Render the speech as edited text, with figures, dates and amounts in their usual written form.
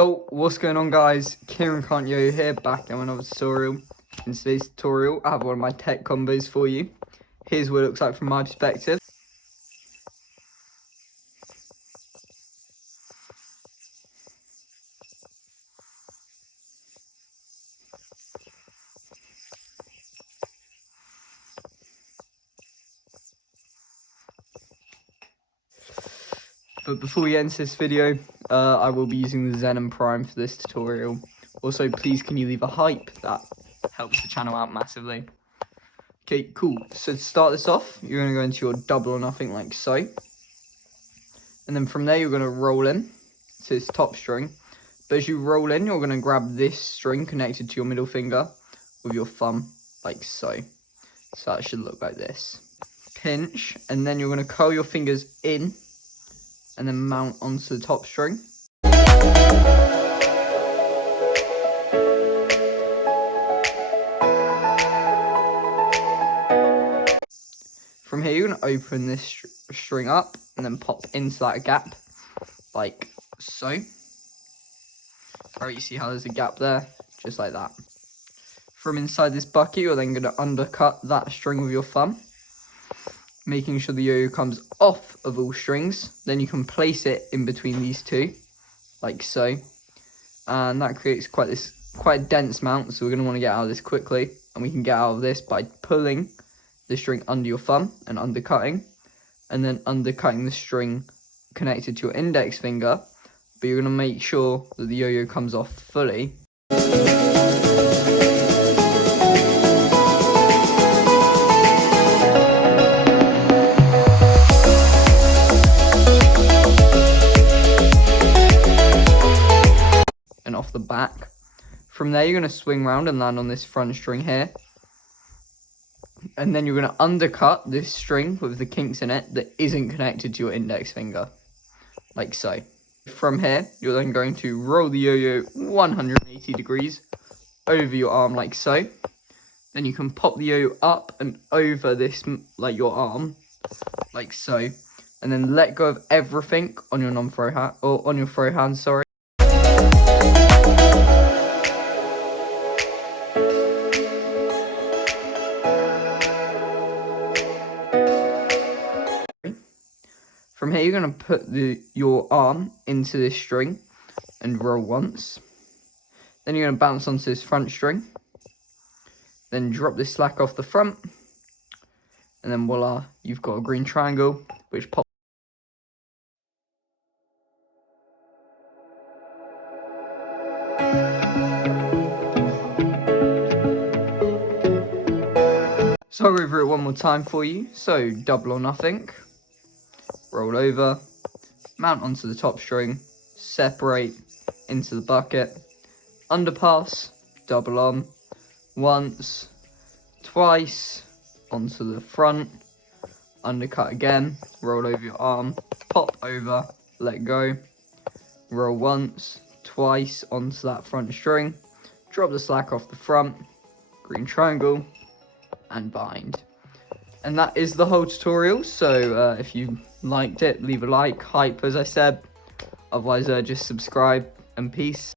Yo, what's going on guys? Kieran Can't Yo here, back in another tutorial. In today's tutorial, I have one of my tech combos for you. Here's what it looks like from my perspective. But before we get into this video, I will be using the Zen Prime for this tutorial. Also, please can you leave a hype? That helps the channel out massively. Okay, cool. So to start this off, you're going to go into your double or nothing like so. And then from there, you're going to roll in to this top string. But as you roll in, you're going to grab this string connected to your middle finger with your thumb like so. So that should look like this. Pinch, and then you're going to curl your fingers in and then mount onto the top string. From here, you're going to open this string up and then pop into that gap, like so. Alright, you see how there's a gap there? Just like that. From inside this bucket, you're then going to undercut that string with your thumb, making sure the yo-yo comes off of all strings. Then you can place it in between these two, like so. And that creates quite a dense mount, so we're going to want to get out of this quickly. And we can get out of this by pulling the string under your thumb and undercutting, and then undercutting the string connected to your index finger, but you're going to make sure that the yo-yo comes off fully. And off the back. From there, you're going to swing round and land on this front string here. And then you're going to undercut this string with the kinks in it that isn't connected to your index finger, like so. From here, you're then going to roll the yo-yo 180 degrees over your arm, like so. Then you can pop the yo-yo up and over this, like your arm, like so. And then let go of everything on your non-throw hand, or on your throw hand, sorry. From here, you're going to put your arm into this string and roll once. Then you're going to bounce onto this front string. Then drop this slack off the front. And then voila, you've got a green triangle, which pops. So I'll go over it one more time for you. So double or nothing. Roll over, mount onto the top string, separate into the bucket, underpass, double on, once, twice, onto the front, undercut again, roll over your arm, pop over, let go, roll once, twice onto that front string, drop the slack off the front, green triangle, and bind. And that is the whole tutorial. So if you liked it, leave a like, hype as I said. Otherwise, just subscribe and peace.